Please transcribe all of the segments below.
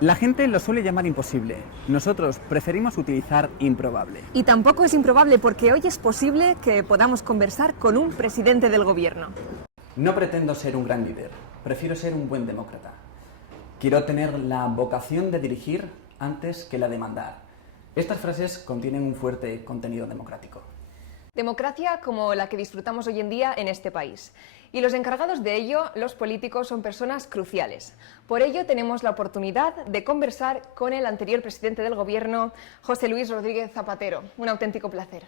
La gente lo suele llamar imposible. Nosotros preferimos utilizar improbable. Y tampoco es improbable porque hoy es posible que podamos conversar con un presidente del gobierno. No pretendo ser un gran líder, prefiero ser un buen demócrata. Quiero tener la vocación de dirigir antes que la de mandar. Estas frases contienen un fuerte contenido democrático. Democracia como la que disfrutamos hoy en día en este país. Y los encargados de ello, los políticos, son personas cruciales. Por ello tenemos la oportunidad de conversar con el anterior presidente del gobierno, José Luis Rodríguez Zapatero. Un auténtico placer.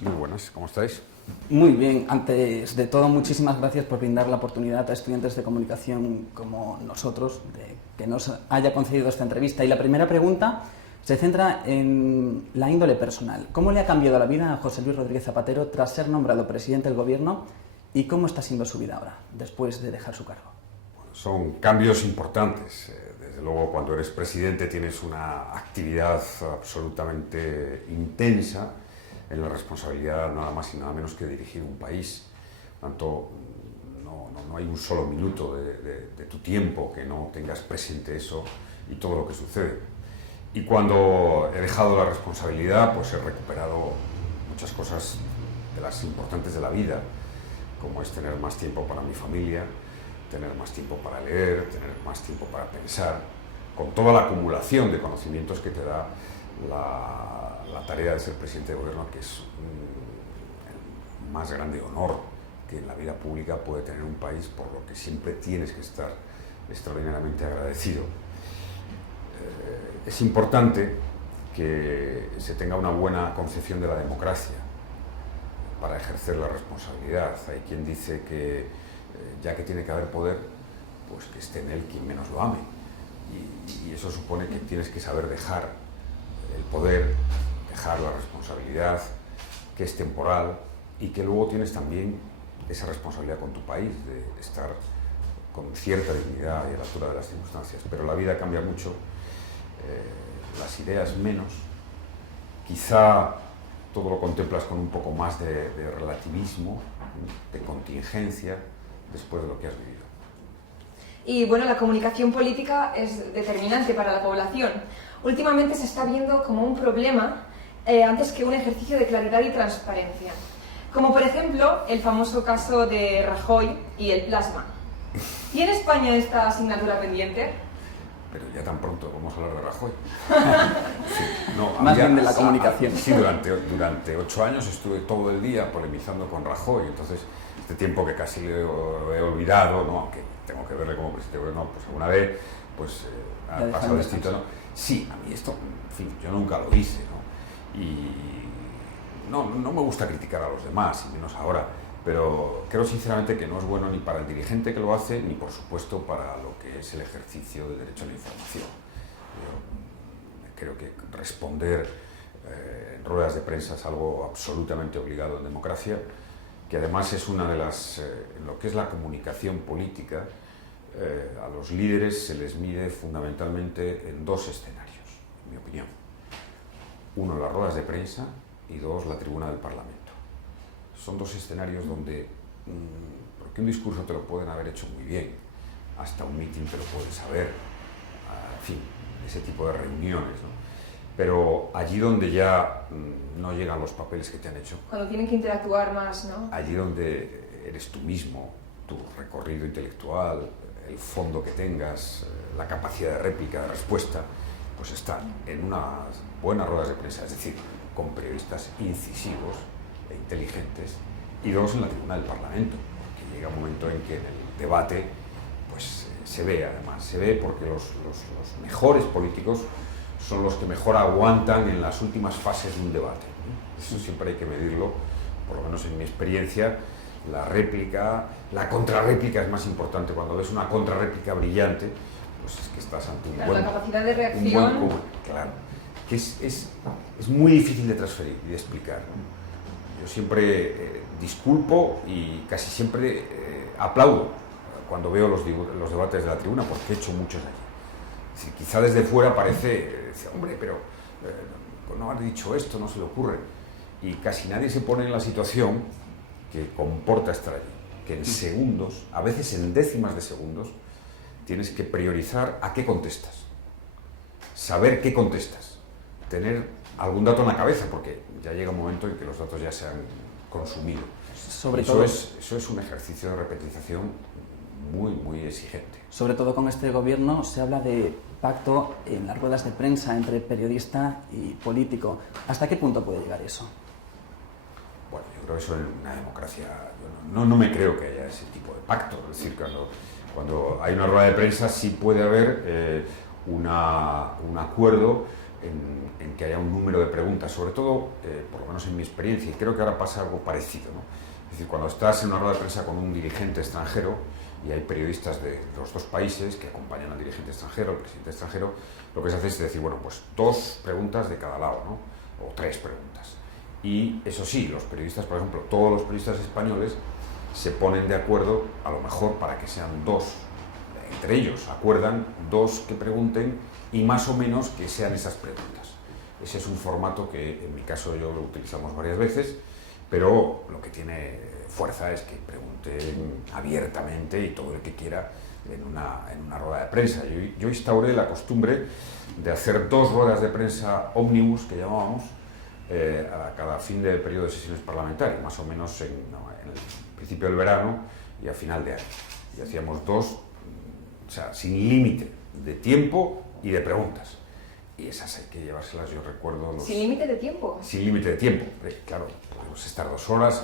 Muy buenas, ¿cómo estáis? Muy bien, antes de todo, muchísimas gracias por brindar la oportunidad a estudiantes de comunicación como nosotros de que nos haya concedido esta entrevista. Y la primera pregunta se centra en la índole personal. ¿Cómo le ha cambiado la vida a José Luis Rodríguez Zapatero tras ser nombrado presidente del gobierno y cómo está siendo su vida ahora, después de dejar su cargo? Bueno, son cambios importantes. Desde luego, cuando eres presidente tienes una actividad absolutamente intensa en la responsabilidad nada más y nada menos que dirigir un país. Por tanto, no hay un solo minuto de tu tiempo que no tengas presente eso y todo lo que sucede. Y cuando he dejado la responsabilidad, pues he recuperado muchas cosas de las importantes de la vida, como es tener más tiempo para mi familia, tener más tiempo para leer, tener más tiempo para pensar, con toda la acumulación de conocimientos que te da la tarea de ser presidente de gobierno, que es el más grande honor que en la vida pública puede tener un país, por lo que siempre tienes que estar extraordinariamente agradecido. Es importante que se tenga una buena concepción de la democracia para ejercer la responsabilidad. Hay quien dice que ya que tiene que haber poder, pues que esté en él quien menos lo ame. Y eso supone que tienes que saber dejar el poder, dejar la responsabilidad, que es temporal, y que luego tienes también esa responsabilidad con tu país, de estar con cierta dignidad y a la altura de las circunstancias. Pero la vida cambia mucho. Las ideas menos, quizá todo lo contemplas con un poco más de relativismo, de contingencia, después de lo que has vivido. Y bueno, la comunicación política es determinante para la población. Últimamente se está viendo como un problema antes que un ejercicio de claridad y transparencia. Como por ejemplo el famoso caso de Rajoy y el plasma. ¿Tiene España esta asignatura pendiente? Pero ya tan pronto vamos a hablar de Rajoy. Sí, Más bien de la comunicación. Sí, durante 8 años estuve todo el día polemizando con Rajoy, entonces este tiempo que casi le he olvidado, ¿no? Aunque tengo que verle como presidente, no, pues alguna vez pues, ha pasado distinto, ¿no? Sí, a mí esto, en fin, yo nunca lo hice, ¿no? Y no me gusta criticar a los demás, y menos ahora, pero creo sinceramente que no es bueno ni para el dirigente que lo hace, ni por supuesto para lo que es el ejercicio del derecho a la información. Yo creo que responder en ruedas de prensa es algo absolutamente obligado en democracia, que además es una de las, en lo que es la comunicación política, a los líderes se les mide fundamentalmente en 2 escenarios, en mi opinión. 1, las ruedas de prensa, y 2, la tribuna del Parlamento. Son 2 escenarios donde, porque un discurso te lo pueden haber hecho muy bien, hasta un mitin te lo puedes saber, en fin, ese tipo de reuniones, ¿no? Pero allí donde ya no llegan los papeles que te han hecho. Cuando tienen que interactuar más, ¿no? Allí donde eres tú mismo, tu recorrido intelectual, el fondo que tengas, la capacidad de réplica, de respuesta, pues está en unas buenas ruedas de prensa, es decir, con periodistas incisivos e inteligentes, y 2, en la tribuna del Parlamento, que llega un momento en que en el debate pues se ve, además, se ve porque los mejores políticos son los que mejor aguantan en las últimas fases de un debate, ¿no? Eso siempre hay que medirlo, por lo menos en mi experiencia. La réplica, la contrarréplica es más importante. Cuando ves una contrarréplica brillante, pues es que estás ante un la capacidad de reacción. Claro, que es muy difícil de transferir y de explicar, ¿no? Yo siempre disculpo y casi siempre aplaudo cuando veo los debates de la tribuna, porque he hecho muchos allí. Si quizá desde fuera parece, hombre, pero pues no has dicho esto, no se le ocurre. Y casi nadie se pone en la situación que comporta estar allí, que en segundos, a veces en décimas de segundos, tienes que priorizar a qué contestas. saber qué contestas, tener algún dato en la cabeza, porque ya llega un momento en que los datos ya se han consumido. Eso es un ejercicio de repetización muy exigente. Sobre todo con este gobierno se habla de pacto en las ruedas de prensa entre periodista y político. ¿Hasta qué punto puede llegar eso? Bueno, yo creo que eso en una democracia, no me creo que haya ese tipo de pacto. Es decir, cuando hay una rueda de prensa sí puede haber un acuerdo en que haya un número de preguntas, sobre todo, por lo menos en mi experiencia, y creo que ahora pasa algo parecido, ¿no? Es decir, cuando estás en una rueda de prensa con un dirigente extranjero, y hay periodistas de los dos países que acompañan al dirigente extranjero, al presidente extranjero, lo que se hace es decir, bueno, pues 2 preguntas de cada lado, ¿no? O 3 preguntas. Y eso sí, los periodistas, por ejemplo, todos los periodistas españoles se ponen de acuerdo, a lo mejor para que sean 2, entre ellos acuerdan 2 que pregunten y más o menos que sean esas preguntas. Ese es un formato que en mi caso yo lo utilizamos varias veces, pero lo que tiene fuerza es que pregunten abiertamente y todo el que quiera en una rueda de prensa. Yo instauré la costumbre de hacer 2 ruedas de prensa ómnibus, que llamábamos, a cada fin del periodo de sesiones parlamentarias, más o menos en el principio del verano y a final de año. Y hacíamos 2, o sea, sin límite de tiempo y de preguntas. Y esas hay que llevárselas, yo recuerdo... ¿Sin límite de tiempo? Sin límite de tiempo. Claro, podemos estar 2 horas,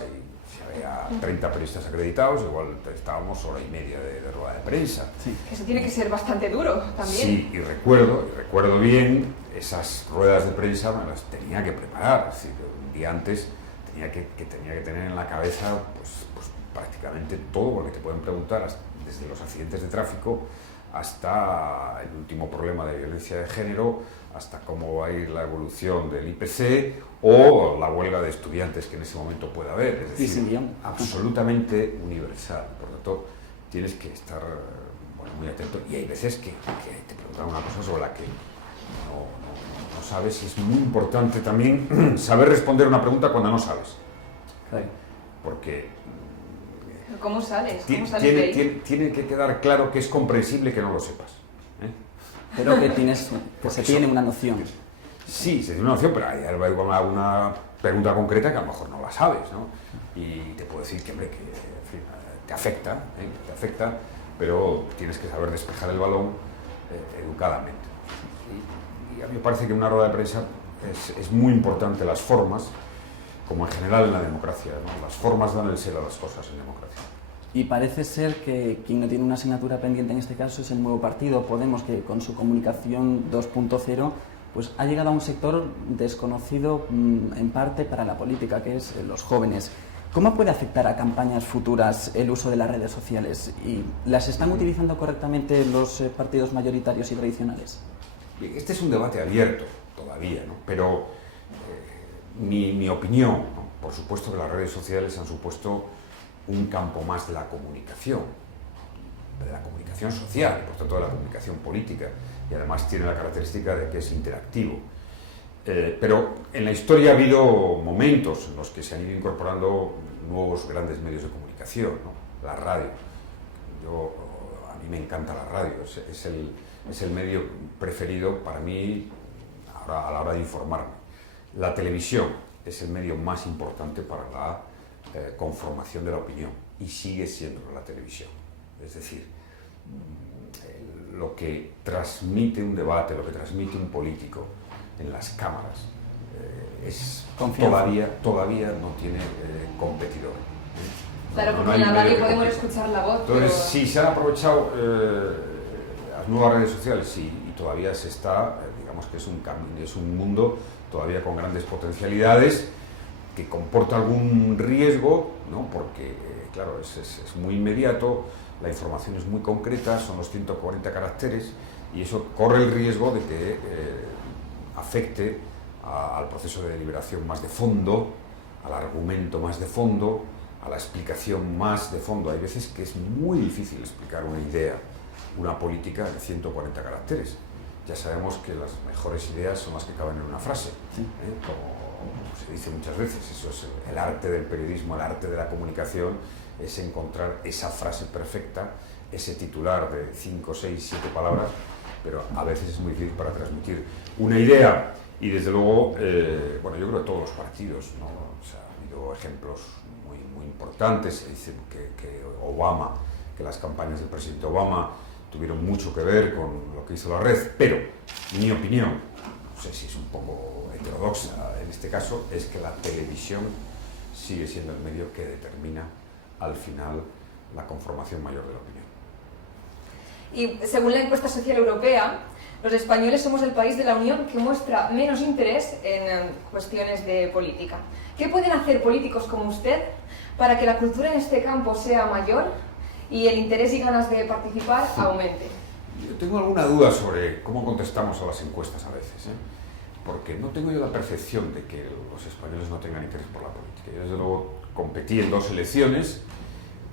si había 30 periodistas acreditados, igual estábamos hora y media de rueda de prensa. Sí. Eso tiene que ser bastante duro también. Sí, y recuerdo bien, esas ruedas de prensa me las tenía que preparar. Es decir, un día antes tenía que tener en la cabeza pues prácticamente todo, porque te pueden preguntar desde los accidentes de tráfico hasta el último problema de violencia de género, hasta cómo va a ir la evolución del IPC o la huelga de estudiantes que en ese momento pueda haber. Es decir, absolutamente universal. Por lo tanto, tienes que estar muy atento. Y hay veces que te preguntan una cosa sobre la que no sabes, y es muy importante también saber responder una pregunta cuando no sabes. Porque... ¿Cómo sales? De ahí? Tiene que quedar claro que es comprensible que no lo sepas. Pero que se tiene una noción. Sí, se tiene una noción, pero hay alguna pregunta concreta que a lo mejor no la sabes, ¿no? Y te puedo decir que, hombre, que en fin, te afecta, pero tienes que saber despejar el balón educadamente. Y a mí me parece que en una rueda de prensa es muy importante las formas, como en general en la democracia, ¿no? Las formas dan el ser a las cosas en democracia. Y parece ser que quien no tiene una asignatura pendiente en este caso es el nuevo partido Podemos, que con su comunicación 2.0 pues ha llegado a un sector desconocido en parte para la política, que es los jóvenes. ¿Cómo puede afectar a campañas futuras el uso de las redes sociales? ¿Y las están utilizando correctamente los partidos mayoritarios y tradicionales? Bien, este es un debate abierto todavía, ¿no? Pero mi opinión, ¿no? Por supuesto que las redes sociales han supuesto un campo más de la comunicación social, y por tanto de la comunicación política, y además tiene la característica de que es interactivo. Pero en la historia ha habido momentos en los que se han ido incorporando nuevos grandes medios de comunicación, ¿no? La radio. A mí me encanta la radio, es el medio preferido para mí a la hora de informarme. La televisión es el medio más importante para la conformación de la opinión, y sigue siendo la televisión. Es decir, lo que transmite un debate, lo que transmite un político en las cámaras todavía no tiene competidor. Claro, porque en la radio podemos escuchar la voz. Entonces, pero... si se han aprovechado las nuevas redes sociales y todavía se está, digamos que es un mundo todavía con grandes potencialidades, que comporta algún riesgo, ¿no? Porque, claro, es muy inmediato, la información es muy concreta, son los 140 caracteres, y eso corre el riesgo de que afecte al proceso de deliberación más de fondo, al argumento más de fondo, a la explicación más de fondo. Hay veces que es muy difícil explicar una idea, una política de 140 caracteres. Ya sabemos que las mejores ideas son las que caben en una frase, como se dice muchas veces. Eso es el arte del periodismo, el arte de la comunicación, es encontrar esa frase perfecta, ese titular de 5, 6, 7 palabras pero a veces es muy difícil para transmitir una idea. Y desde luego, bueno, yo creo que todos los partidos, ¿no? O sea, ha habido ejemplos muy importantes. Se dice que Obama, que las campañas del presidente Obama tuvieron mucho que ver con lo que hizo la red, pero mi opinión, no sé si es un poco heterodoxa en este caso, es que la televisión sigue siendo el medio que determina al final la conformación mayor de la opinión. Y según la encuesta social europea, los españoles somos el país de la Unión que muestra menos interés en cuestiones de política. ¿Qué pueden hacer políticos como usted para que la cultura en este campo sea mayor y el interés y ganas de participar aumente? Yo tengo alguna duda sobre cómo contestamos a las encuestas a veces, porque no tengo yo la percepción de que los españoles no tengan interés por la política. Yo desde luego competí en 2 elecciones,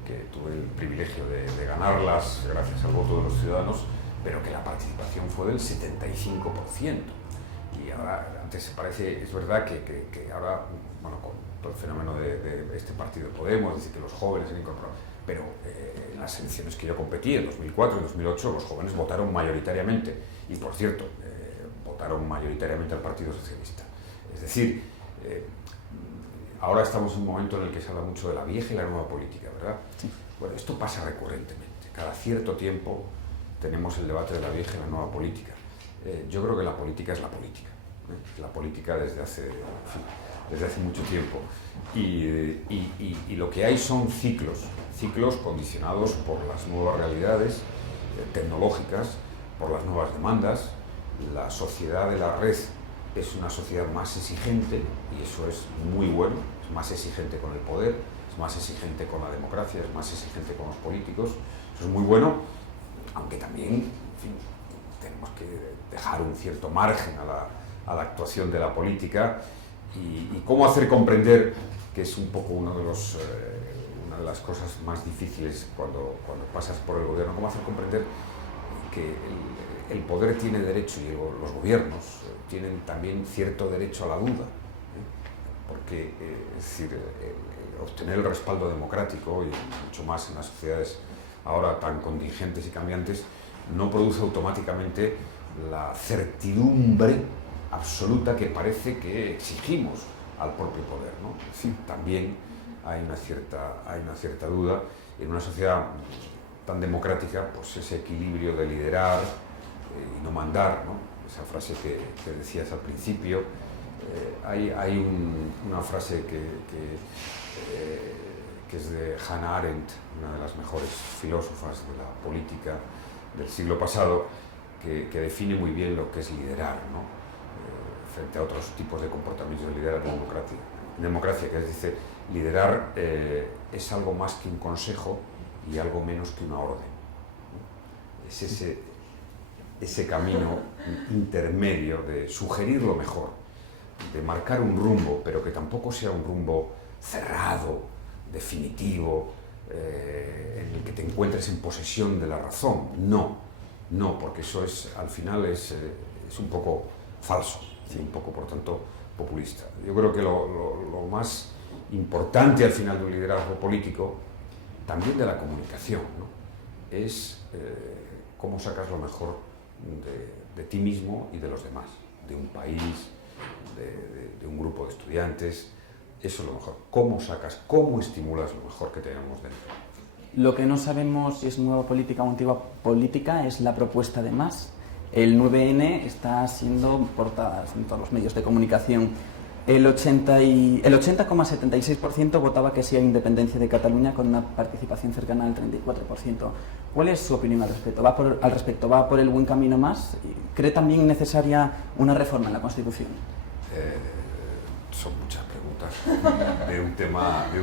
que tuve el privilegio de ganarlas gracias al voto de los ciudadanos, pero que la participación fue del 75%. Y ahora, antes parece, es verdad que ahora, bueno, con todo el fenómeno de este partido Podemos, es decir, que los jóvenes se han incorporado, pero en las elecciones que yo competí, en 2004 y 2008, los jóvenes votaron mayoritariamente, y por cierto, votaron mayoritariamente al Partido Socialista. Es decir, ahora estamos en un momento en el que se habla mucho de la vieja y la nueva política, ¿verdad? Sí. Bueno, esto pasa recurrentemente. Cada cierto tiempo tenemos el debate de la vieja y la nueva política. Yo creo que la política es la política. La política desde hace mucho tiempo. Y lo que hay son ciclos condicionados por las nuevas realidades tecnológicas, por las nuevas demandas. La sociedad de la red es una sociedad más exigente, y eso es muy bueno, es más exigente con el poder, es más exigente con la democracia, es más exigente con los políticos, eso es muy bueno, aunque también, en fin, tenemos que dejar un cierto margen a la actuación de la política, y cómo hacer comprender, que es un poco una de las cosas más difíciles cuando pasas por el gobierno, cómo hacer comprender que el poder tiene derecho, y los gobiernos tienen también cierto derecho a la duda, porque es decir, obtener el respaldo democrático, y mucho más en las sociedades ahora tan contingentes y cambiantes, no produce automáticamente la certidumbre absoluta que parece que exigimos al propio poder, ¿no? Es decir, también hay una cierta duda. En una sociedad tan democrática, pues ese equilibrio de liderar y no mandar, ¿no? Esa frase que decías al principio, hay una frase que es de Hannah Arendt, una de las mejores filósofas de la política del siglo pasado, que define muy bien lo que es liderar, ¿no? Frente a otros tipos de comportamientos de liderazgo en democracia, que es decir, liderar es algo más que un consejo y algo menos que una orden. Es ese camino intermedio de sugerir lo mejor, de marcar un rumbo, pero que tampoco sea un rumbo cerrado, definitivo, en el que te encuentres en posesión de la razón. No, porque eso al final es un poco falso, y un poco, por tanto, populista. Yo creo que lo más importante al final de un liderazgo político, también de la comunicación, ¿no? Es cómo sacas lo mejor de ti mismo y de los demás, de un país, de un grupo de estudiantes. Eso es lo mejor. ¿Cómo estimulas lo mejor que tenemos dentro? Lo que no sabemos si es nueva política o antigua política es la propuesta de Mas. El 9N está siendo portada en todos los medios de comunicación. El 80,76% votaba que sí a independencia de Cataluña, con una participación cercana al 34%. ¿Cuál es su opinión al respecto? ¿Va por el buen camino Mas? ¿Cree también necesaria una reforma en la Constitución? Son muchas preguntas de un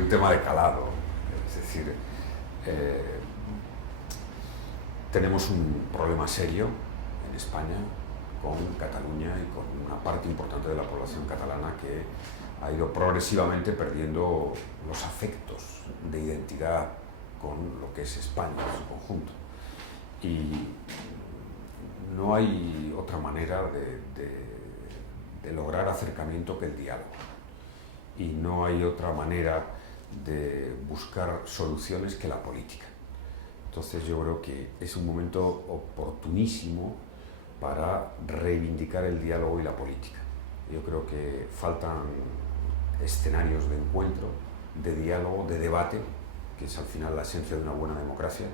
tema de calado. Es decir, tenemos un problema serio en España con Cataluña y con una parte importante de la población catalana que ha ido progresivamente perdiendo los afectos de identidad con lo que es España en su conjunto. Y no hay otra manera de lograr acercamiento que el diálogo. Y no hay otra manera de buscar soluciones que la política. Entonces yo creo que es un momento oportunísimo para reivindicar el diálogo y la política. Yo creo que faltan escenarios de encuentro, de diálogo, de debate, que es al final la esencia de una buena democracia.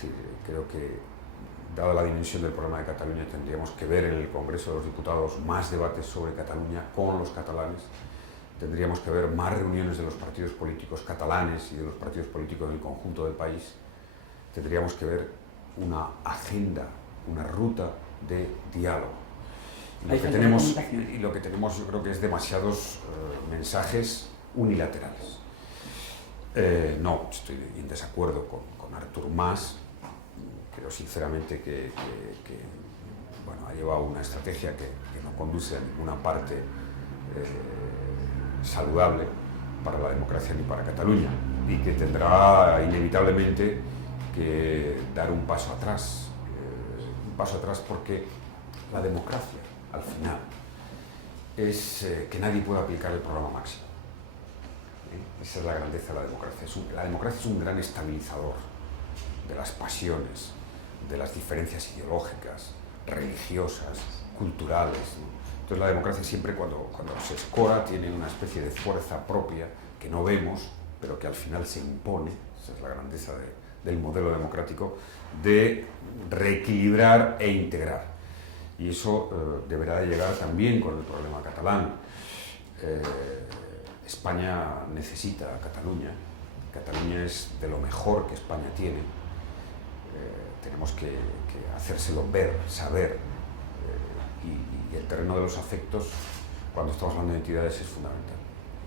Sí, creo que, dada la dimensión del problema de Cataluña, tendríamos que ver en el Congreso de los Diputados más debates sobre Cataluña con los catalanes. Tendríamos que ver más reuniones de los partidos políticos catalanes y de los partidos políticos en el conjunto del país. Tendríamos que ver una agenda, una ruta de diálogo. Y lo que tenemos yo creo que es demasiados mensajes unilaterales. No, estoy en desacuerdo con Artur Mas. Creo sinceramente que bueno, ha llevado una estrategia que no conduce a ninguna parte saludable para la democracia ni para Cataluña, y que tendrá inevitablemente que dar un paso atrás porque la democracia, al final, es que nadie pueda aplicar el programa máximo. Esa es la grandeza de la democracia. La democracia es un gran estabilizador de las pasiones, de las diferencias ideológicas, religiosas, culturales, ¿no? Entonces la democracia siempre cuando se escora tiene una especie de fuerza propia que no vemos, pero que al final se impone. Esa es la grandeza del modelo democrático, de reequilibrar e integrar. Y eso deberá de llegar también con el problema catalán. España necesita a Cataluña. Cataluña es de lo mejor que España tiene. Tenemos que hacérselo ver, saber. Y el terreno de los afectos, cuando estamos hablando de entidades, es fundamental.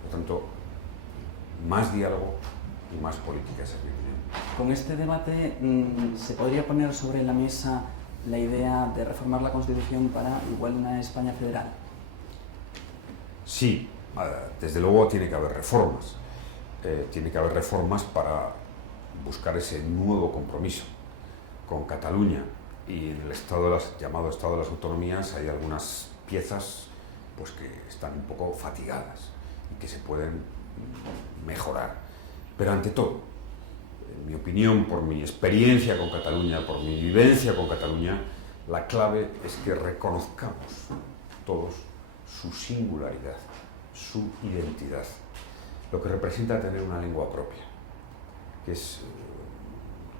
Por lo tanto, más diálogo y más política, esa es mi opinión. Con este debate, ¿se podría poner sobre la mesa la idea de reformar la Constitución para igual una España federal? Sí, desde luego tiene que haber reformas. Tiene que haber reformas para buscar ese nuevo compromiso con Cataluña. Y en el llamado Estado de las Autonomías hay algunas piezas pues, que están un poco fatigadas y que se pueden mejorar. Pero ante todo, en mi opinión, por mi experiencia con Cataluña, por mi vivencia con Cataluña, la clave es que reconozcamos todos su singularidad, su identidad, lo que representa tener una lengua propia, que es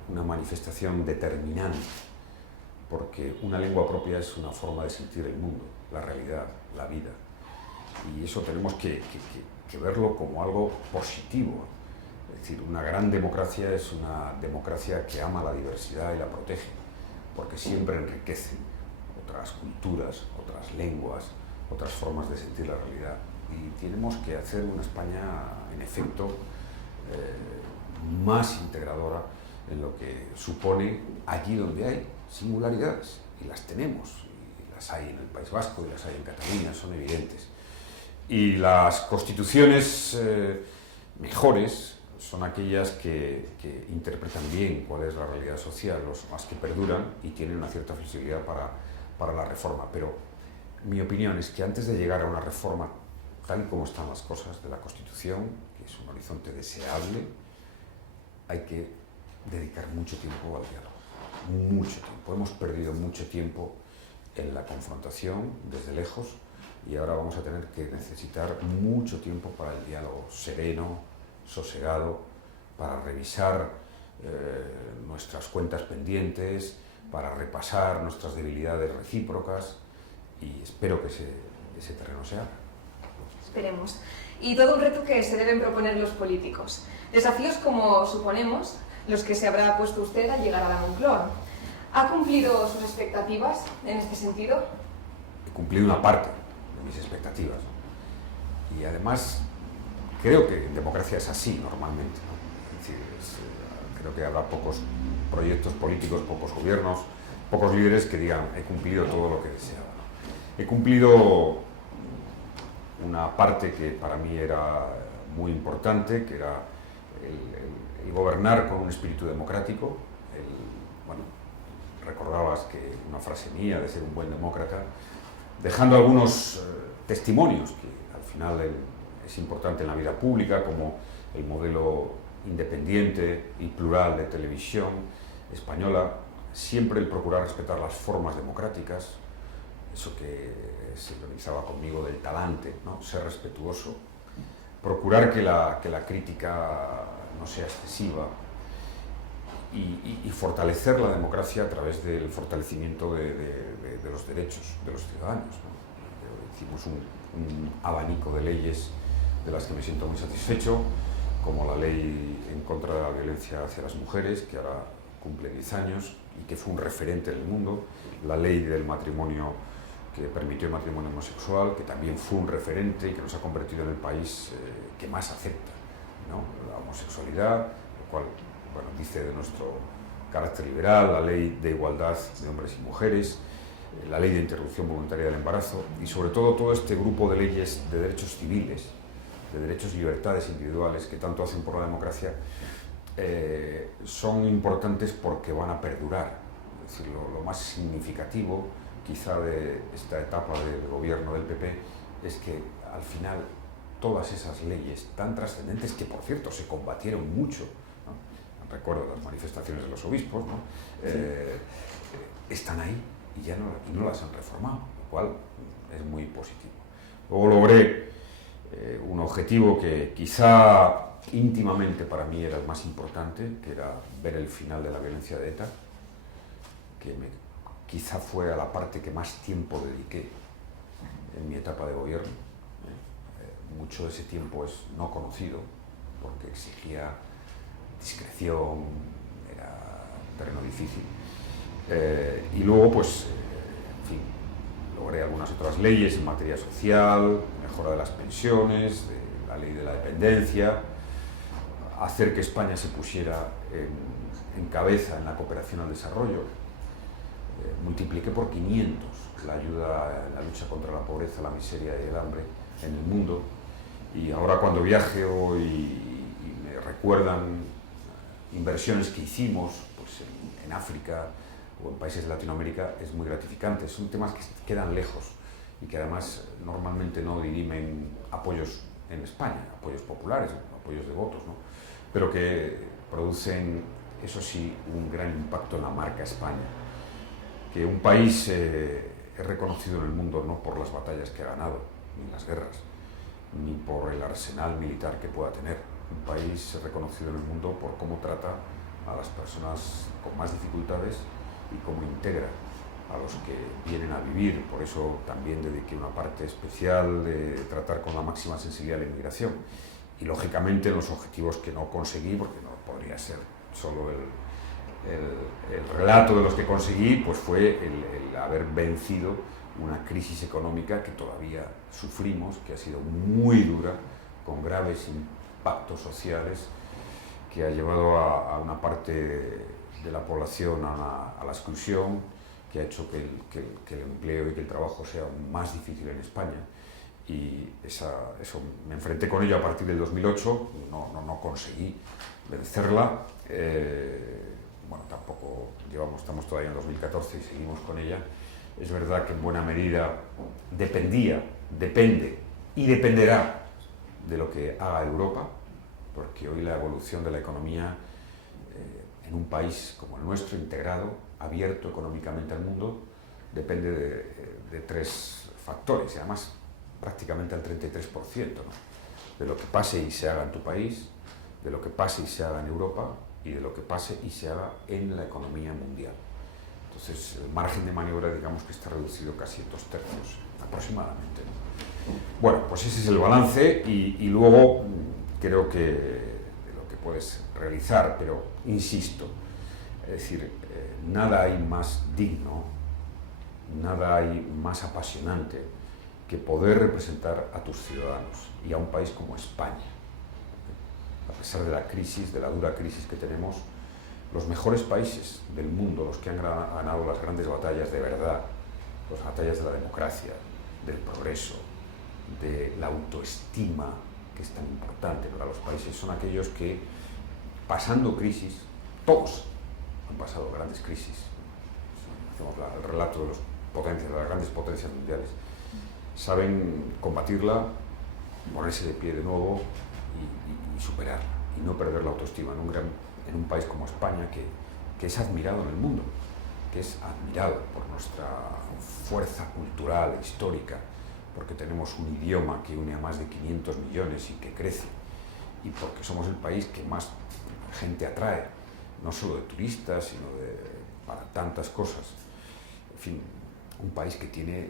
una manifestación determinante, porque una lengua propia es una forma de sentir el mundo, la realidad, la vida, y eso tenemos que verlo como algo positivo. Es decir, una gran democracia es una democracia que ama la diversidad y la protege, porque siempre enriquece otras culturas, otras lenguas, otras formas de sentir la realidad. Y tenemos que hacer una España, en efecto, más integradora en lo que supone allí donde hay singularidades, y las tenemos, y las hay en el País Vasco y las hay en Cataluña, son evidentes. Y las constituciones mejores son aquellas que interpretan bien cuál es la realidad social, las que perduran y tienen una cierta flexibilidad para la reforma. Pero mi opinión es que antes de llegar a una reforma tal y como están las cosas de la Constitución, que es un horizonte deseable, hay que dedicar mucho tiempo al diálogo, mucho tiempo. Hemos perdido mucho tiempo en la confrontación desde lejos y ahora vamos a tener que necesitar mucho tiempo para el diálogo sereno, sosegado, para revisar nuestras cuentas pendientes, para repasar nuestras debilidades recíprocas, y espero que ese terreno se abra. Esperemos. Y todo un reto que se deben proponer los políticos. Desafíos como, suponemos, los que se habrá puesto usted al llegar a la Moncloa. ¿Ha cumplido sus expectativas en este sentido? He cumplido una parte de mis expectativas, ¿no? Y además creo que en democracia es así normalmente, ¿no? Es decir, creo que habrá pocos proyectos políticos, pocos gobiernos, pocos líderes que digan he cumplido todo lo que deseaba, ¿no? He cumplido una parte que para mí era muy importante, que era el gobernar con un espíritu democrático. Bueno, recordabas que una frase mía de ser un buen demócrata, dejando algunos testimonios que al final es importante en la vida pública, como el modelo independiente y plural de televisión española, siempre el procurar respetar las formas democráticas, eso que se organizaba conmigo del talante, ¿no? Ser respetuoso, procurar que la crítica no sea excesiva y fortalecer la democracia a través del fortalecimiento de los derechos de los ciudadanos, ¿no? Hicimos un abanico de leyes de las que me siento muy satisfecho, como la ley en contra de la violencia hacia las mujeres, que ahora cumple 10 años y que fue un referente en el mundo, la ley del matrimonio que permitió el matrimonio homosexual, que también fue un referente y que nos ha convertido en el país que más acepta, ¿no?, la homosexualidad, lo cual, bueno, dice de nuestro carácter liberal, la ley de igualdad de hombres y mujeres, la ley de interrupción voluntaria del embarazo y sobre todo este grupo de leyes de derechos civiles, de derechos y libertades individuales que tanto hacen por la democracia, son importantes porque van a perdurar. Es decir, lo más significativo quizá de esta etapa del gobierno del PP es que al final todas esas leyes tan trascendentes, que por cierto se combatieron mucho, ¿no? Recuerdo las manifestaciones de los obispos, ¿no? Están ahí y ya no las han reformado, lo cual es muy positivo. Luego logré un objetivo que quizá íntimamente para mí era el más importante, que era ver el final de la violencia de ETA, que quizá fue a la parte que más tiempo dediqué en mi etapa de gobierno. Mucho de ese tiempo es no conocido, porque exigía discreción, era terreno difícil. Y luego, pues, en fin, logré algunas otras leyes en materia social, mejora de las pensiones, de la ley de la dependencia, hacer que España se pusiera en cabeza en la cooperación al desarrollo. Multipliqué por 500 la ayuda en la lucha contra la pobreza, la miseria y el hambre en el mundo. Y ahora cuando viajo y me recuerdan inversiones que hicimos pues en África o en países de Latinoamérica, es muy gratificante. Son temas que quedan lejos y que además normalmente no dirimen apoyos en España, apoyos populares, apoyos de votos, ¿no?, pero que producen, eso sí, un gran impacto en la marca España. Que un país es reconocido en el mundo no por las batallas que ha ganado, ni las guerras, ni por el arsenal militar que pueda tener. Un país es reconocido en el mundo por cómo trata a las personas con más dificultades y cómo integra a los que vienen a vivir. Por eso también dediqué una parte especial de tratar con la máxima sensibilidad la inmigración. Y lógicamente los objetivos que no conseguí, porque no podría ser solo el relato de los que conseguí, pues fue el haber vencido una crisis económica que todavía sufrimos, que ha sido muy dura, con graves impactos sociales, que ha llevado a una parte de la población a la exclusión, que ha hecho que el empleo y que el trabajo sea más difícil en España. Y eso me enfrenté con ello a partir del 2008, no conseguí vencerla. Bueno, tampoco estamos todavía en 2014 y seguimos con ella. Es verdad que en buena medida depende y dependerá de lo que haga Europa, porque hoy la evolución de la economía en un país como el nuestro, integrado, abierto económicamente al mundo, depende de tres factores, y además prácticamente al 33%, ¿no?, de lo que pase y se haga en tu país, de lo que pase y se haga en Europa y de lo que pase y se haga en la economía mundial. Entonces, el margen de maniobra, digamos que está reducido casi en 2/3, aproximadamente, ¿no? Bueno, pues ese es el balance y luego creo que de lo que puedes realizar, pero insisto, es decir, nada hay más digno, nada hay más apasionante que poder representar a tus ciudadanos y a un país como España. A pesar de la crisis, de la dura crisis que tenemos, los mejores países del mundo, los que han ganado las grandes batallas de verdad, las batallas de la democracia, del progreso, de la autoestima, que es tan importante para los países, son aquellos que, pasando crisis, todos han pasado grandes crisis. Hacemos el relato de las grandes potencias mundiales. Saben combatirla, ponerse de pie de nuevo y superarla, y no perder la autoestima en un país como España, que es admirado en el mundo. que es admirado por nuestra fuerza cultural, histórica, porque tenemos un idioma que une a más de 500 millones y que crece, y porque somos el país que más gente atrae, no solo de turistas, sino para tantas cosas. En fin, un país que tiene,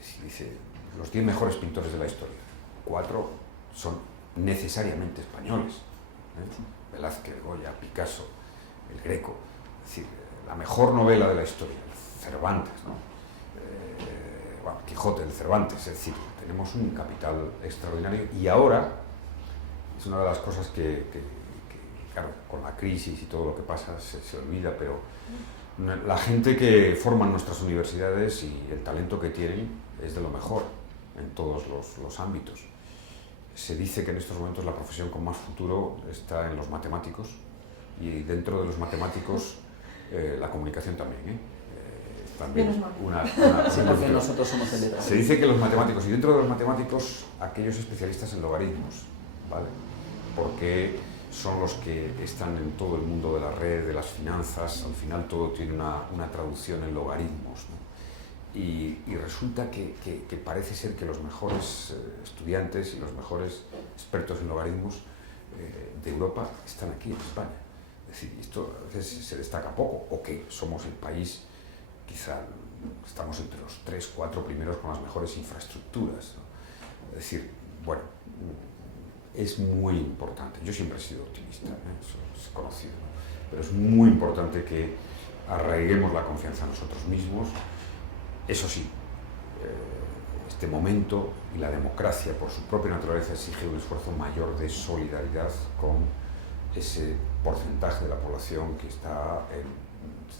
si dice, los 10 mejores pintores de la historia. 4 son necesariamente españoles. Velázquez, Goya, Picasso, el Greco. Es decir, la mejor novela de la historia, Cervantes, ¿no? Bueno, Quijote de Cervantes. Es decir, tenemos un capital extraordinario y ahora es una de las cosas que claro, con la crisis y todo lo que pasa se olvida, pero la gente que forma nuestras universidades y el talento que tienen es de lo mejor en todos los ámbitos. Se dice que en estos momentos la profesión con más futuro está en los matemáticos y dentro de los matemáticos la comunicación también. También sí, porque nosotros somos el letrado. Se dice que los matemáticos, y dentro de los matemáticos aquellos especialistas en logaritmos, ¿vale? Porque son los que están en todo el mundo de la red, de las finanzas, al final todo tiene una traducción en logaritmos, ¿no? Y resulta que parece ser que los mejores estudiantes y los mejores expertos en logaritmos de Europa están aquí en España. Es decir, esto a veces se destaca poco, o que somos el país, quizá estamos entre los 3, 4 primeros con las mejores infraestructuras, ¿no? Es decir, bueno, es muy importante. Yo siempre he sido optimista, eso es conocido, ¿no? Pero es muy importante que arraiguemos la confianza en nosotros mismos. Eso sí, este momento y la democracia por su propia naturaleza exige un esfuerzo mayor de solidaridad con ese porcentaje de la población que está en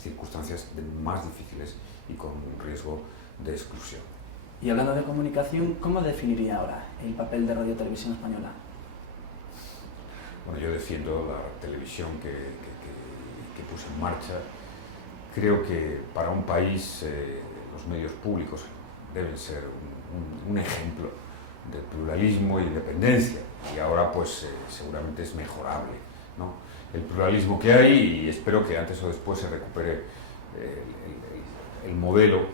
circunstancias más difíciles y con riesgo de exclusión. Y hablando de comunicación, ¿cómo definiría ahora el papel de Radio Televisión Española? Bueno, yo defiendo la televisión que puse en marcha. Creo que para un país los medios públicos deben ser un ejemplo de pluralismo y independencia, y ahora pues seguramente es mejorable, ¿no? El pluralismo que hay, y espero que antes o después se recupere el modelo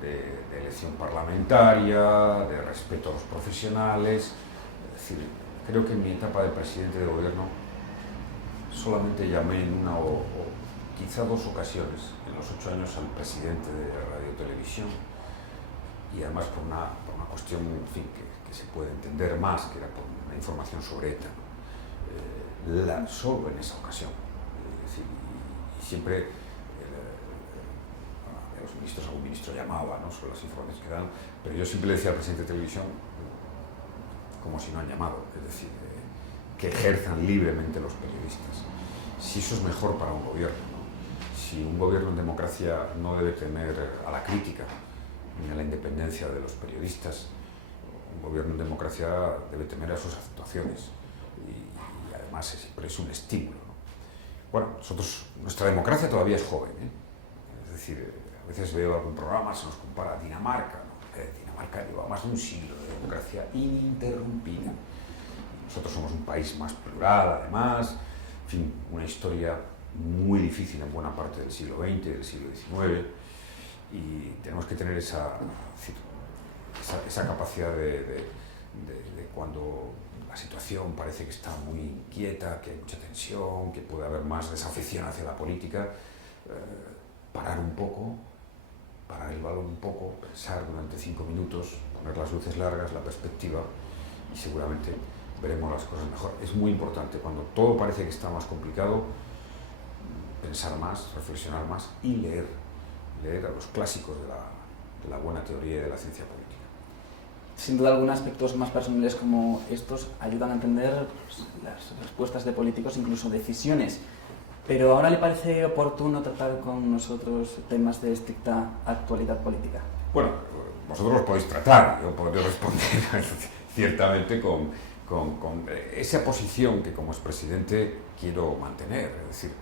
de elección parlamentaria, de respeto a los profesionales. Es decir, creo que en mi etapa de presidente de gobierno solamente llamé en una o quizá 2 ocasiones en los 8 años al presidente de Radio Televisión, y además por una cuestión, en fin, que se puede entender más, que era por una información sobre ETA, ¿no? Solo en esa ocasión. Es decir, y siempre los ministros, algún ministro llamaba, ¿no?, sobre las informaciones que dan, pero yo siempre le decía al presidente de televisión como si no han llamado, es decir, que ejerzan libremente los periodistas. Si eso es mejor para un gobierno, ¿no? Si un gobierno en democracia no debe temer a la crítica ni a la independencia de los periodistas, un gobierno en democracia debe temer a sus actuaciones, y además siempre es un estímulo, ¿no? Bueno, nuestra democracia todavía es joven, ¿eh? Es decir, a veces veo algún programa, se nos compara a Dinamarca, ¿no? Dinamarca lleva más de un siglo de democracia ininterrumpida. Nosotros somos un país más plural, además, en fin, una historia muy difícil en buena parte del siglo XX, del siglo XIX, y tenemos que tener esa capacidad de cuando la situación parece que está muy inquieta, que hay mucha tensión, que puede haber más desafección hacia la política, parar un poco, parar el balón un poco, pensar durante 5 minutos, poner las luces largas, la perspectiva, y seguramente veremos las cosas mejor. Es muy importante, cuando todo parece que está más complicado, pensar más, reflexionar más y leer a los clásicos de la buena teoría y de la ciencia política. Sin duda, algunos aspectos más personales como estos ayudan a entender las respuestas de políticos, incluso decisiones. Pero ¿ahora le parece oportuno tratar con nosotros temas de estricta actualidad política? Bueno, vosotros los podéis tratar, yo podré responder ciertamente con esa posición que como expresidente quiero mantener. Es decir,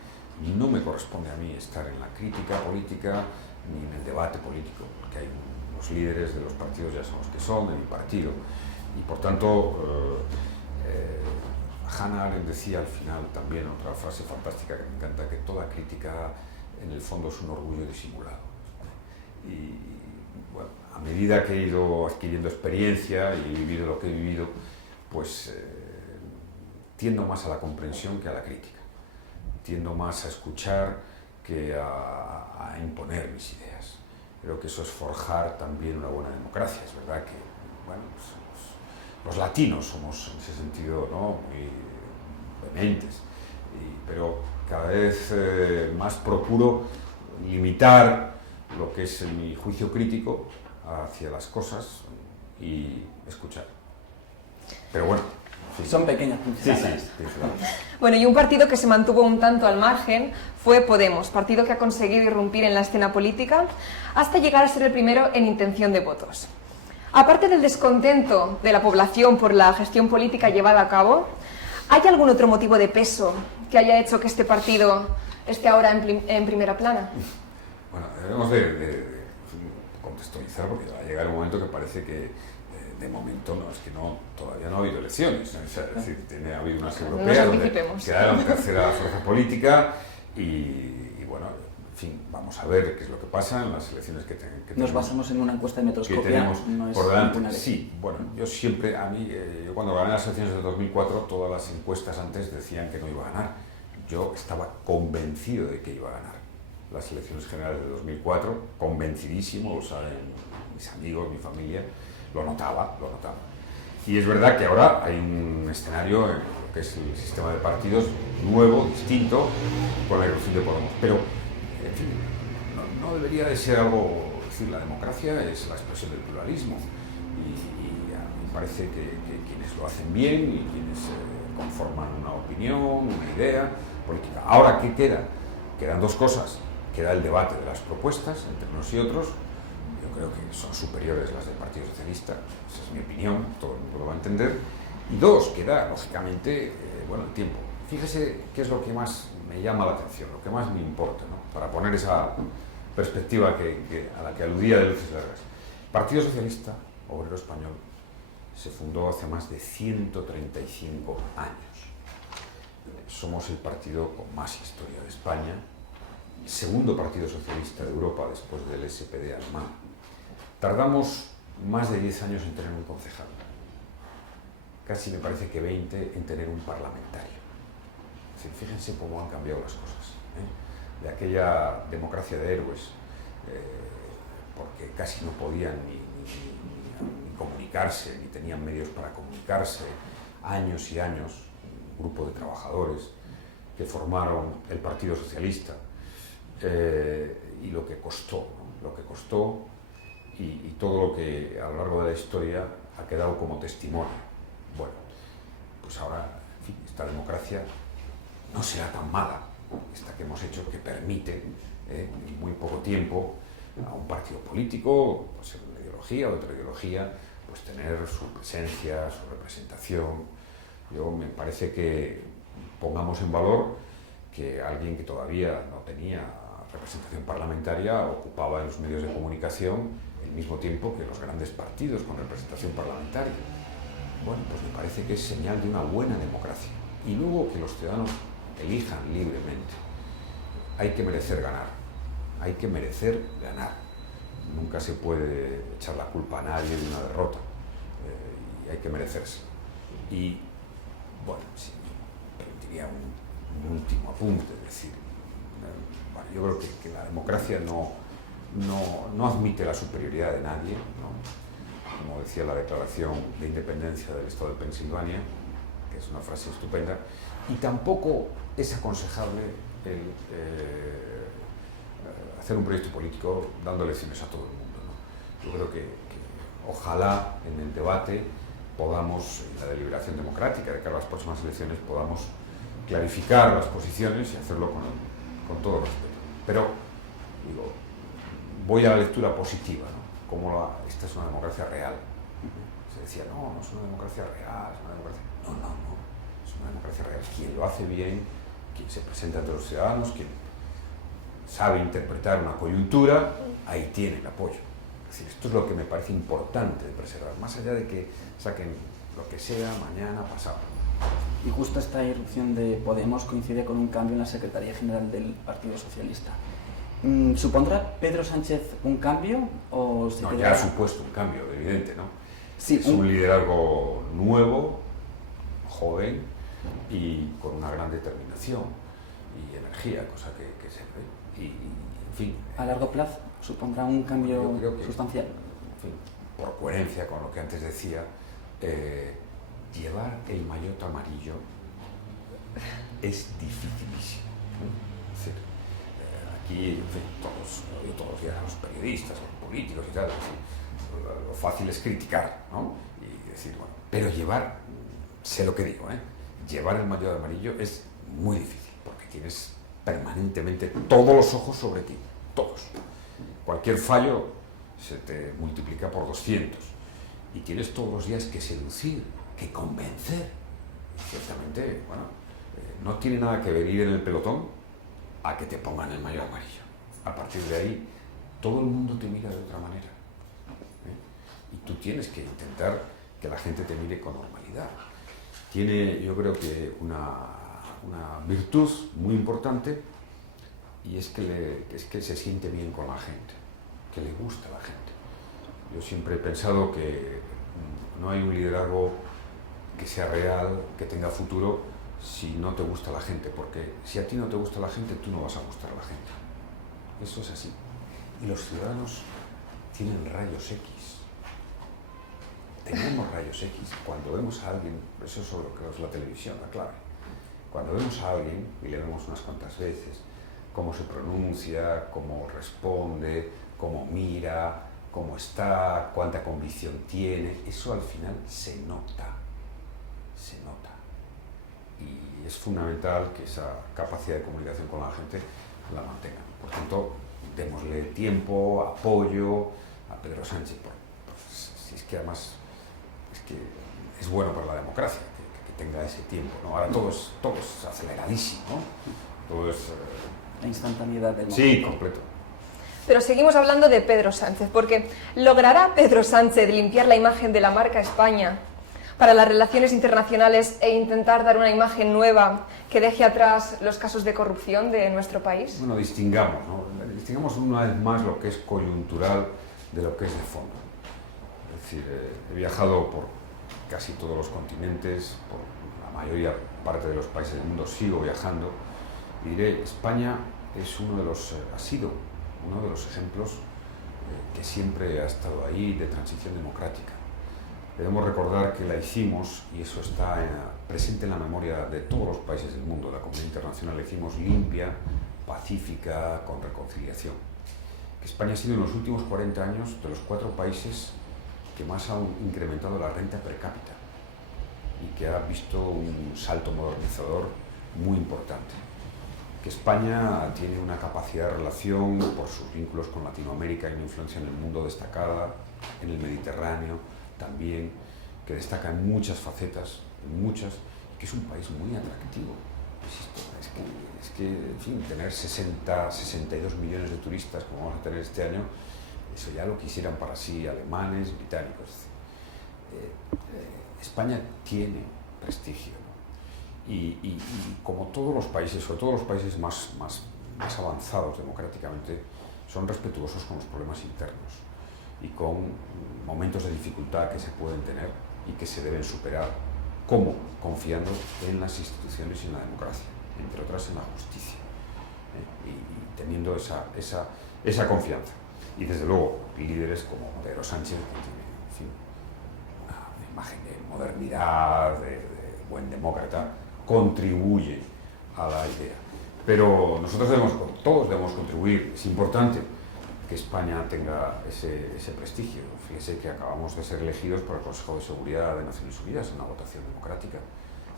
no me corresponde a mí estar en la crítica política ni en el debate político, porque hay los líderes de los partidos ya son los que son, de mi partido, y por tanto Hannah Arendt decía al final también otra frase fantástica que me encanta, que toda crítica en el fondo es un orgullo disimulado. Y bueno, a medida que he ido adquiriendo experiencia y he vivido lo que he vivido, pues tiendo más a la comprensión que a la crítica. Tiendo más a escuchar que a imponer mis ideas. Creo que eso es forjar también una buena democracia. Es verdad que, bueno, los latinos somos en ese sentido, ¿no?, muy vehementes, pero cada vez más procuro limitar lo que es mi juicio crítico hacia las cosas y escuchar. Pero bueno, sí. Son pequeñas pinceladas. Sí. Bueno, y un partido que se mantuvo un tanto al margen fue Podemos, partido que ha conseguido irrumpir en la escena política hasta llegar a ser el primero en intención de votos. Aparte del descontento de la población por la gestión política llevada a cabo, ¿hay algún otro motivo de peso que haya hecho que este partido esté ahora en primera plana? Bueno, debemos de contextualizar, porque va a llegar un momento que parece que de momento todavía no ha habido elecciones. Es decir, ha habido unas europeas donde quedaron tercera fuerza política y bueno, en fin, vamos a ver qué es lo que pasa en las elecciones que tenemos. Nos basamos en una encuesta de Metroscopia, no es por delante. Sí, bueno, yo siempre, yo cuando gané las elecciones de 2004, todas las encuestas antes decían que no iba a ganar. Yo estaba convencido de que iba a ganar las elecciones generales de 2004, convencidísimo, lo saben mis amigos, mi familia, lo notaba. Y es verdad que ahora hay un escenario en lo que es el sistema de partidos nuevo, distinto, con la irrupción de Podemos. Pero, en fin, no debería de ser algo... Es decir, la democracia es la expresión del pluralismo y a mí me parece que quienes lo hacen bien y quienes conforman una opinión, una idea política. Ahora, ¿qué queda? Quedan dos cosas. Queda el debate de las propuestas entre unos y otros. Yo creo que son superiores las del Partido Socialista, esa es mi opinión, todo el mundo lo va a entender. Y dos, queda, lógicamente, el tiempo. Fíjese qué es lo que más me llama la atención, lo que más me importa, ¿no?, para poner esa perspectiva a la que aludía de luces largas. El Partido Socialista Obrero Español se fundó hace más de 135 años. Somos el partido con más historia de España, el segundo partido socialista de Europa después del SPD alemán. Tardamos más de 10 años en tener un concejal, casi me parece que 20 en tener un parlamentario. Es decir, fíjense cómo han cambiado las cosas, de aquella democracia de héroes, porque casi no podían ni comunicarse, ni tenían medios para comunicarse, años y años, un grupo de trabajadores que formaron el Partido Socialista, y lo que costó, ¿no?, lo que costó y todo lo que a lo largo de la historia ha quedado como testimonio. Bueno, pues ahora, en fin, esta democracia no será tan mala, esta que hemos hecho, que permite en muy poco tiempo a un partido político, puede ser una ideología o otra ideología, pues tener su presencia, su representación. Yo me parece que pongamos en valor que alguien que todavía no tenía representación parlamentaria ocupaba en los medios de comunicación el mismo tiempo que los grandes partidos con representación parlamentaria. Bueno, pues me parece que es señal de una buena democracia. Y luego que los ciudadanos elijan libremente. Hay que merecer ganar. Hay que merecer ganar. Nunca se puede echar la culpa a nadie de una derrota. Y hay que merecerse. Y, bueno, sí, permitiría un último apunte, es decir, bueno, yo creo que la democracia no admite la superioridad de nadie, ¿no?, como decía la Declaración de Independencia del Estado de Pensilvania, que es una frase estupenda, y tampoco es aconsejable hacer un proyecto político dando lecciones a todo el mundo, ¿no? Yo creo que ojalá en el debate podamos, en la deliberación democrática de cara a las próximas elecciones, podamos clarificar las posiciones y hacerlo con todo respeto. Pero, digo, voy a la lectura positiva, ¿no?, como esta es una democracia real. Se decía, no es una democracia real, es una democracia... No, es una democracia real. Quien lo hace bien, quien se presenta ante los ciudadanos, quien sabe interpretar una coyuntura, ahí tiene el apoyo. Es decir, esto es lo que me parece importante de preservar, más allá de que saquen lo que sea mañana, pasado. Y justo esta irrupción de Podemos coincide con un cambio en la Secretaría General del Partido Socialista. ¿Supondrá Pedro Sánchez un cambio o se No, quedará? ya ha supuesto un cambio, evidente, ¿no? Sí, es un liderazgo nuevo, joven y con una gran determinación y energía, cosa que se ve. Y, en fin. ¿A largo plazo supondrá un cambio Yo creo que, sustancial? En fin, por coherencia con lo que antes decía, llevar el maillot amarillo es dificilísimo, ¿no? Es decir, aquí, en fin, todos los días, los periodistas, los políticos y tal, lo fácil es criticar, ¿no? Y decir, bueno, pero llevar, sé lo que digo, llevar el maillot amarillo es muy difícil, porque tienes permanentemente todos los ojos sobre ti, todos. Cualquier fallo se te multiplica por 200 y tienes todos los días que seducir, que convencer. Y ciertamente, bueno, no tiene nada que ver ir en el pelotón a que te pongan el maillot amarillo. A partir de ahí, todo el mundo te mira de otra manera. Y tú tienes que intentar que la gente te mire con normalidad. Tiene, yo creo que una virtud muy importante, y es que se siente bien con la gente, que le gusta a la gente. Yo siempre he pensado que no hay un liderazgo que sea real, que tenga futuro, si no te gusta la gente, porque si a ti no te gusta la gente, tú no vas a gustar a la gente. Eso es así. Y los ciudadanos tienen rayos X. Tenemos rayos X. Cuando vemos a alguien, eso es lo que es la televisión, la clave. Cuando vemos a alguien, y le vemos unas cuantas veces, cómo se pronuncia, cómo responde, cómo mira, cómo está, cuánta convicción tiene, eso al final se nota. Se nota. Y es fundamental que esa capacidad de comunicación con la gente la mantengan. Por tanto, démosle tiempo, apoyo a Pedro Sánchez. Si es que además es bueno para la democracia que tenga ese tiempo, ¿no? Ahora todo es aceleradísimo, ¿no? Todo es... La instantaneidad del momento. Sí, completo. Pero seguimos hablando de Pedro Sánchez, porque ¿logrará Pedro Sánchez limpiar la imagen de la marca España para las relaciones internacionales e intentar dar una imagen nueva que deje atrás los casos de corrupción de nuestro país? Bueno, distingamos, ¿no? Distingamos una vez más lo que es coyuntural de lo que es de fondo. Es decir, he viajado por casi todos los continentes, por la mayoría parte de los países del mundo, sigo viajando, y diré, España es ha sido uno de los ejemplos que siempre ha estado ahí de transición democrática. Debemos recordar que la hicimos, y eso está presente en la memoria de todos los países del mundo, de la comunidad internacional, la hicimos limpia, pacífica, con reconciliación. Que España ha sido en los últimos 40 años de los 4 países que más han incrementado la renta per cápita y que ha visto un salto modernizador muy importante. Que España tiene una capacidad de relación por sus vínculos con Latinoamérica y una influencia en el mundo destacada, en el Mediterráneo también, que destaca en muchas facetas, que es un país muy atractivo. Es que en fin, tener 62 millones de turistas como vamos a tener este año, eso ya lo quisieran para sí alemanes, británicos. España tiene prestigio, ¿no? Y como todos los países, sobre todo los países más avanzados democráticamente, son respetuosos con los problemas internos y con momentos de dificultad que se pueden tener y que se deben superar. ¿Cómo? Confiando en las instituciones y en la democracia, entre otras en la justicia, y teniendo esa confianza. Y desde luego, líderes como Pedro Sánchez, que tiene, en fin, una imagen de modernidad, de buen demócrata, contribuyen a la idea. Pero todos debemos contribuir. Es importante que España tenga ese prestigio. Fíjese que acabamos de ser elegidos por el Consejo de Seguridad de Naciones Unidas en una votación democrática.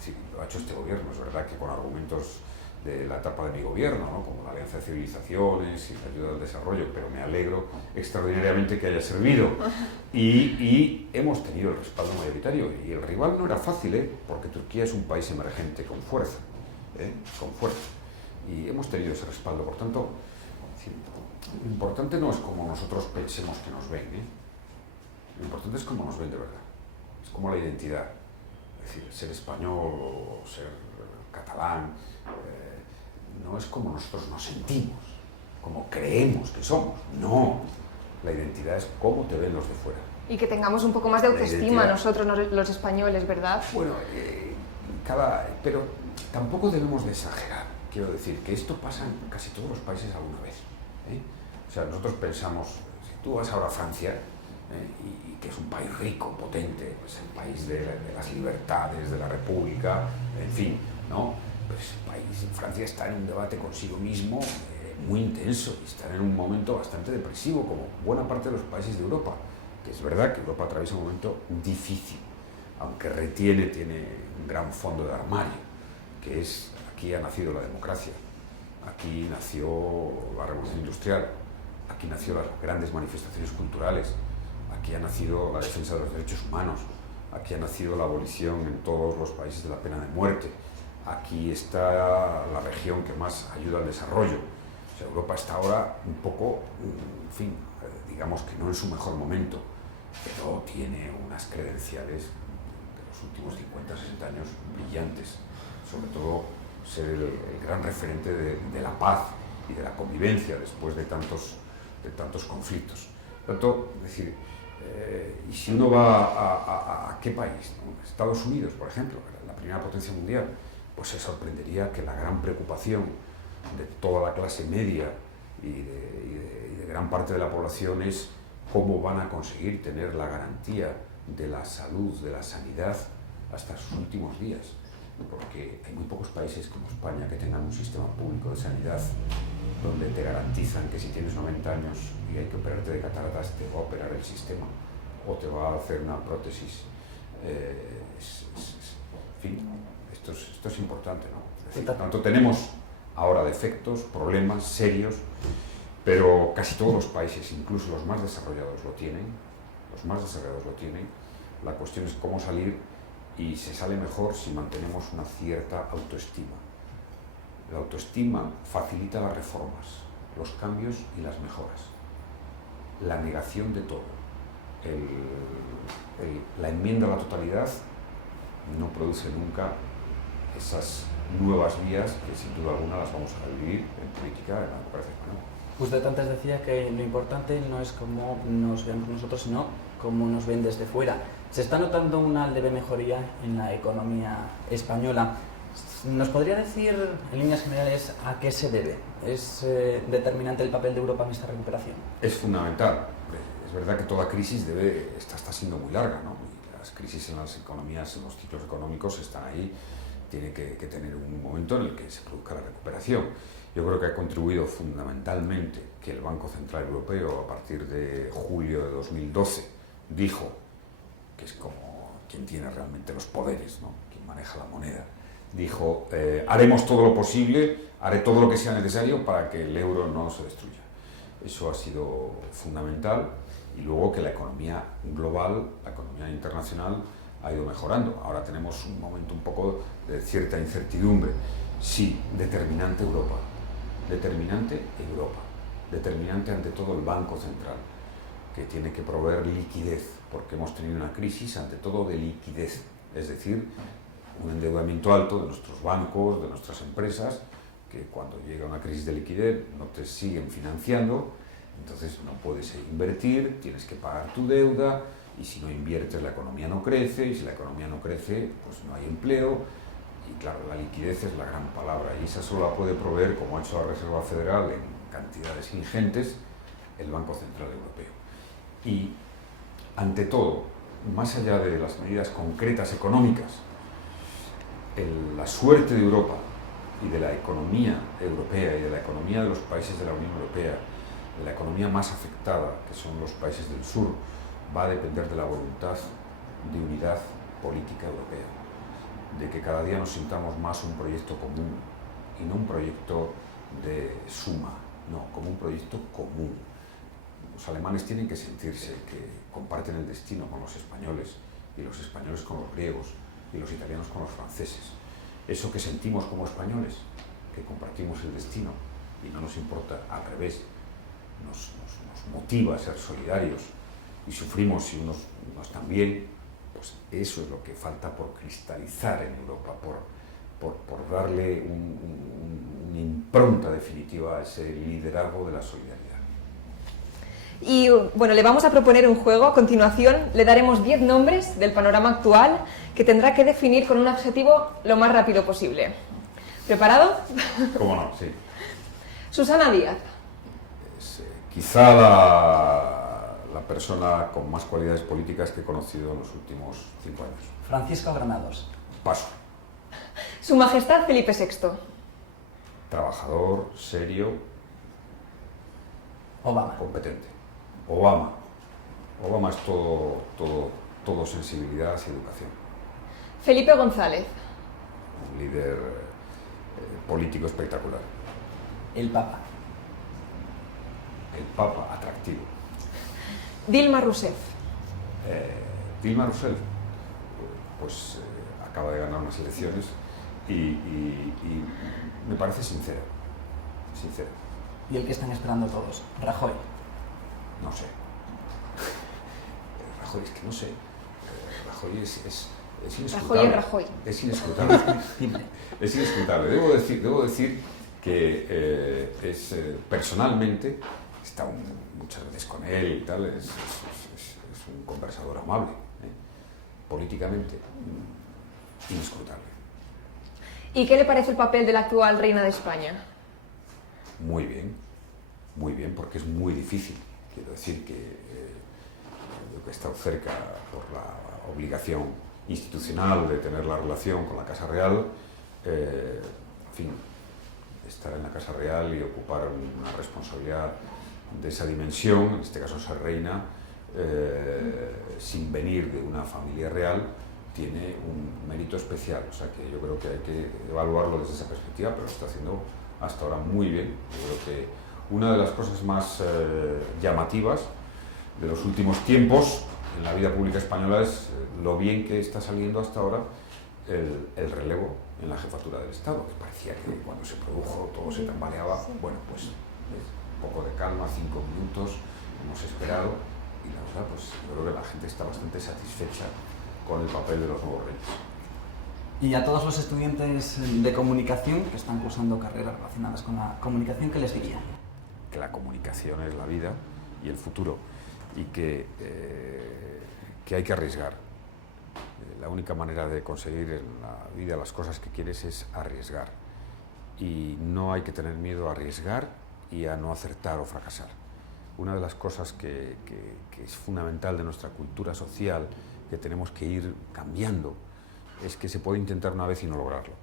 Sí, lo ha hecho este gobierno, es verdad que con argumentos de la etapa de mi gobierno, ¿no? Como la Alianza de Civilizaciones y la ayuda al desarrollo, pero me alegro extraordinariamente que haya servido. Y hemos tenido el respaldo mayoritario. Y el rival no era fácil, porque Turquía es un país emergente con fuerza, con fuerza. Y hemos tenido ese respaldo. Por tanto, lo importante no es como nosotros pensemos que nos ven, Lo importante es cómo nos ven de verdad. Es como la identidad. Es decir, ser español o ser catalán no es como nosotros nos sentimos como creemos que somos. No, la identidad es cómo te ven los de fuera. Y que tengamos un poco más de autoestima nosotros, los españoles, ¿verdad? Bueno, pero tampoco debemos de exagerar. Quiero decir que esto pasa en casi todos los países alguna vez. O sea, nosotros pensamos, si tú vas ahora a Francia, y que es un país rico, potente, pues el país de las libertades, de la república, en fin, ¿no? Pues Francia está en un debate consigo mismo muy intenso y está en un momento bastante depresivo, como buena parte de los países de Europa, que es verdad que Europa atraviesa un momento difícil, aunque tiene un gran fondo de armario, que es, aquí ha nacido la democracia, aquí nació la revolución industrial, aquí nació las grandes manifestaciones culturales, aquí ha nacido la defensa de los derechos humanos, aquí ha nacido la abolición en todos los países de la pena de muerte, aquí está la región que más ayuda al desarrollo. O sea, Europa está ahora un poco, en fin, digamos que no en su mejor momento, pero tiene unas credenciales de los últimos 50, 60 años brillantes, sobre todo ser el gran referente de la paz y de la convivencia después de tantos conflictos. Por tanto, es decir, y si uno va a ¿qué país? ¿No? Estados Unidos, por ejemplo, la primera potencia mundial, pues se sorprendería que la gran preocupación de toda la clase media y de gran parte de la población es cómo van a conseguir tener la garantía de la salud, de la sanidad, hasta sus últimos días. Porque hay muy pocos países como España que tengan un sistema público de sanidad donde te garantizan que si tienes 90 años y hay que operarte de cataratas, te va a operar el sistema o te va a hacer una prótesis. En fin, esto es importante, ¿no? Es decir, por tanto, tenemos ahora defectos, problemas serios, pero casi todos los países, incluso los más desarrollados, lo tienen. La cuestión es cómo salir, y se sale mejor si mantenemos una cierta autoestima. La autoestima facilita las reformas, los cambios y las mejoras. La negación de todo, la enmienda a la totalidad, no produce nunca esas nuevas vías que sin duda alguna las vamos a vivir en política en la democracia española. Usted antes decía que lo importante no es cómo nos vemos nosotros, sino cómo nos ven desde fuera. Se está notando una leve mejoría en la economía española. ¿Nos podría decir, en líneas generales, a qué se debe? ¿Es determinante el papel de Europa en esta recuperación? Es fundamental. Es verdad que toda crisis está siendo muy larga, ¿no? Y las crisis en las economías, en los ciclos económicos están ahí. Tiene que tener un momento en el que se produzca la recuperación. Yo creo que ha contribuido fundamentalmente que el Banco Central Europeo, a partir de julio de 2012, dijo, que es como quien tiene realmente los poderes, ¿no? Quien maneja la moneda, dijo, haremos todo lo posible, haré todo lo que sea necesario para que el euro no se destruya. Eso ha sido fundamental, y luego que la economía global, la economía internacional, ha ido mejorando. Ahora tenemos un momento un poco de cierta incertidumbre. Sí, determinante Europa, determinante ante todo el Banco Central, que tiene que proveer liquidez, porque hemos tenido una crisis ante todo de liquidez, es decir, un endeudamiento alto de nuestros bancos, de nuestras empresas, que cuando llega una crisis de liquidez no te siguen financiando, entonces no puedes invertir, tienes que pagar tu deuda, y si no inviertes la economía no crece, y si la economía no crece pues no hay empleo, y claro, la liquidez es la gran palabra, y esa solo la puede proveer, como ha hecho la Reserva Federal en cantidades ingentes, el Banco Central Europeo. Y ante todo, más allá de las medidas concretas económicas, la suerte de Europa y de la economía europea y de la economía de los países de la Unión Europea, de la economía más afectada, que son los países del sur, va a depender de la voluntad de unidad política europea, de que cada día nos sintamos más un proyecto común y no un proyecto de suma, no, como un proyecto común. Los alemanes tienen que sentirse que comparten el destino con los españoles, y los españoles con los griegos, y los italianos con los franceses. Eso que sentimos como españoles, que compartimos el destino y no nos importa, al revés, nos motiva a ser solidarios, y sufrimos si unos también, pues eso es lo que falta por cristalizar en Europa, por por darle una impronta definitiva a ese liderazgo de la solidaridad. Y bueno, le vamos a proponer un juego. A continuación le daremos 10 nombres del panorama actual que tendrá que definir con un adjetivo lo más rápido posible. ¿Preparado? ¿Cómo no? Sí. Susana Díaz. Es, quizá la persona con más cualidades políticas que he conocido en los últimos 5 años. Francisco Granados. Paso. Su Majestad Felipe VI. Trabajador, serio, Obama. competente. Obama. Obama es todo sensibilidad y educación. Felipe González. Un líder político espectacular. El Papa. El Papa, atractivo. Dilma Rousseff. Dilma Rousseff, pues acaba de ganar unas elecciones y me parece sincera. Y el que están esperando todos, Rajoy. No sé. Rajoy, es que no sé. Rajoy es inescrutable. Rajoy. Es inescrutable. Es inescrutable. Debo decir que personalmente he estado muchas veces con él y tal. Es un conversador amable. Políticamente, inescrutable. ¿Y qué le parece el papel de la actual reina de España? Muy bien, porque es muy difícil. Quiero decir que yo que he estado cerca por la obligación institucional de tener la relación con la Casa Real, en fin, estar en la Casa Real y ocupar una responsabilidad de esa dimensión, en este caso ser reina, sin venir de una familia real, tiene un mérito especial. O sea que yo creo que hay que evaluarlo desde esa perspectiva, pero lo está haciendo hasta ahora muy bien. Yo creo que una de las cosas más llamativas de los últimos tiempos en la vida pública española es lo bien que está saliendo hasta ahora el relevo en la jefatura del Estado, que parecía que cuando se produjo todo se tambaleaba. Bueno, pues un poco de calma, 5 minutos, hemos esperado y la verdad, pues yo creo que la gente está bastante satisfecha con el papel de los nuevos reyes. Y a todos los estudiantes de comunicación que están cursando carreras relacionadas con la comunicación, ¿qué les diría? Que la comunicación es la vida y el futuro y que hay que arriesgar. La única manera de conseguir en la vida las cosas que quieres es arriesgar. Y no hay que tener miedo a arriesgar y a no acertar o fracasar. Una de las cosas que es fundamental de nuestra cultura social, que tenemos que ir cambiando, es que se puede intentar una vez y no lograrlo.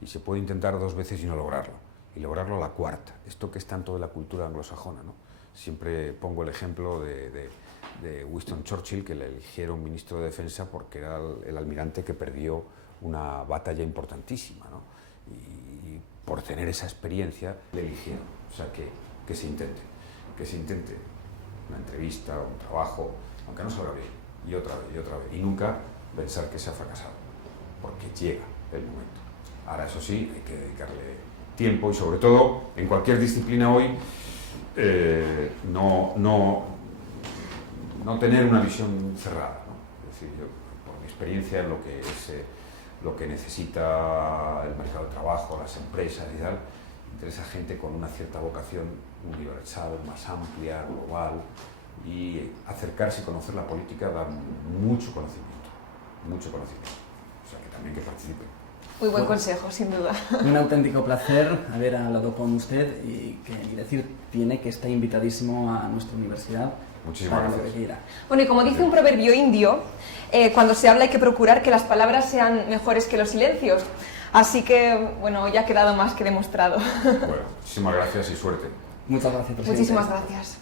Y se puede intentar 2 veces y no lograrlo. Y lograrlo a la cuarta. Esto que es tanto de la cultura anglosajona, ¿no? Siempre pongo el ejemplo de Winston Churchill, que le eligieron ministro de Defensa porque era el almirante que perdió una batalla importantísima, ¿no? Y por tener esa experiencia le eligieron. O sea, que se intente. Que se intente una entrevista, un trabajo, aunque no salga bien, y otra vez, y otra vez. Y nunca pensar que se ha fracasado, porque llega el momento. Ahora, eso sí, hay que dedicarle tiempo y sobre todo, en cualquier disciplina hoy, no tener una visión cerrada, ¿no? Es decir, yo, por mi experiencia, lo que necesita el mercado de trabajo, las empresas y tal, interesa gente con una cierta vocación universal, más amplia, global, y acercarse y conocer la política da mucho conocimiento, o sea que también que participen. Muy buen consejo, sin duda. Un auténtico placer haber hablado con usted y decir tiene que estar invitadísimo a nuestra universidad. Muchísimas para gracias. Lo que quiera. Bueno, y como dice un proverbio indio, cuando se habla hay que procurar que las palabras sean mejores que los silencios. Así que, bueno, ya ha quedado más que demostrado. Bueno, muchísimas gracias y suerte. Muchas gracias, presidente. Muchísimas gracias.